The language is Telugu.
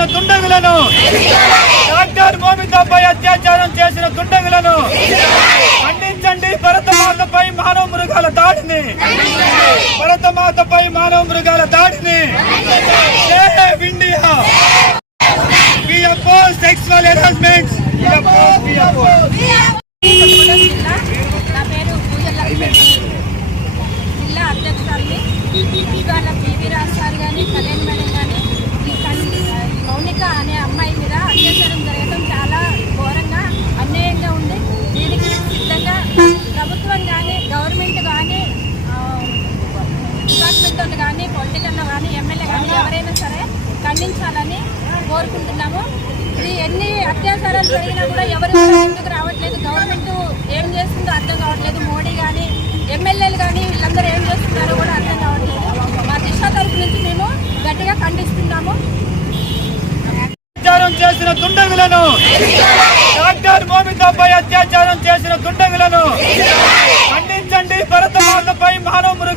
చేసిన దుండగులను. డాక్టర్ మోమితాపై అత్యాచారం చేసిన దుండగులను. ఖండించండి. భరతమాతపై మానవ మృగాల దాడిని. భరతమాతపై మానవ మృగాల దాడిని. India. We oppose sexual harassment. We oppose, we oppose. జిల్లా నా ఇవాళ పివి రాజ్ సార్ కానీ కళ్యాణ్ పొలిటికల్ కానీ ఎమ్మెల్యే కానీ ఎవరైనా సరే ఖండించాలని కోరుకుంటున్నాము. ఇది ఎన్ని అత్యాచారాలు జరిగినా కూడా ఎవరు ముందుకు రావట్లేదు. గవర్నమెంట్ ఏం చేస్తుందో అర్థం కావట్లేదు. మోడీ కానీ ఎమ్మెల్యేలు కానీ వీళ్ళందరూ ఏం చేస్తున్నారో కూడా అర్థం కావట్లేదు. మా దిశ తరపు నుంచి మేము గట్టిగా ఖండిస్తున్నాము. అత్యాచారం చేసిన దుండగులను డాక్టర్ మోమితాపై అత్యాచారం చేసిన దుండగులను ఖండించండి. భరతమాతపై మానవ మృగాల దాడిని